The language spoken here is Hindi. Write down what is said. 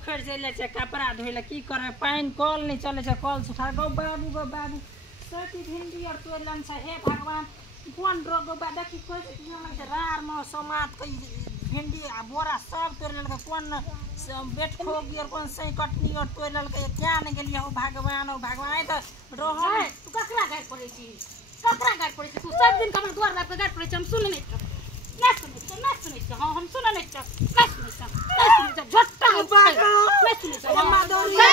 पोखर चले छे कपड़ा धोइले की करे पानी कल नहीं चले छे कल सुखा गो बाबू सती भिंडी और तोलन छे हे भगवान कोन रोग बा देखी कोई से रार में समात कई भिंडी आ बोरा सब तोड़ लल कोन बेट खो गियर कोन सही कटनी और तोड़ लल के क्या न गेलिए ओ भगवान त रोह तू ककरा गाड़ पड़े छी तू सब दिन हमर द्वार पे गाड़ पड़े छी हम सुन नहीं हां हम सुन नहीं झट्टा नहीं सुन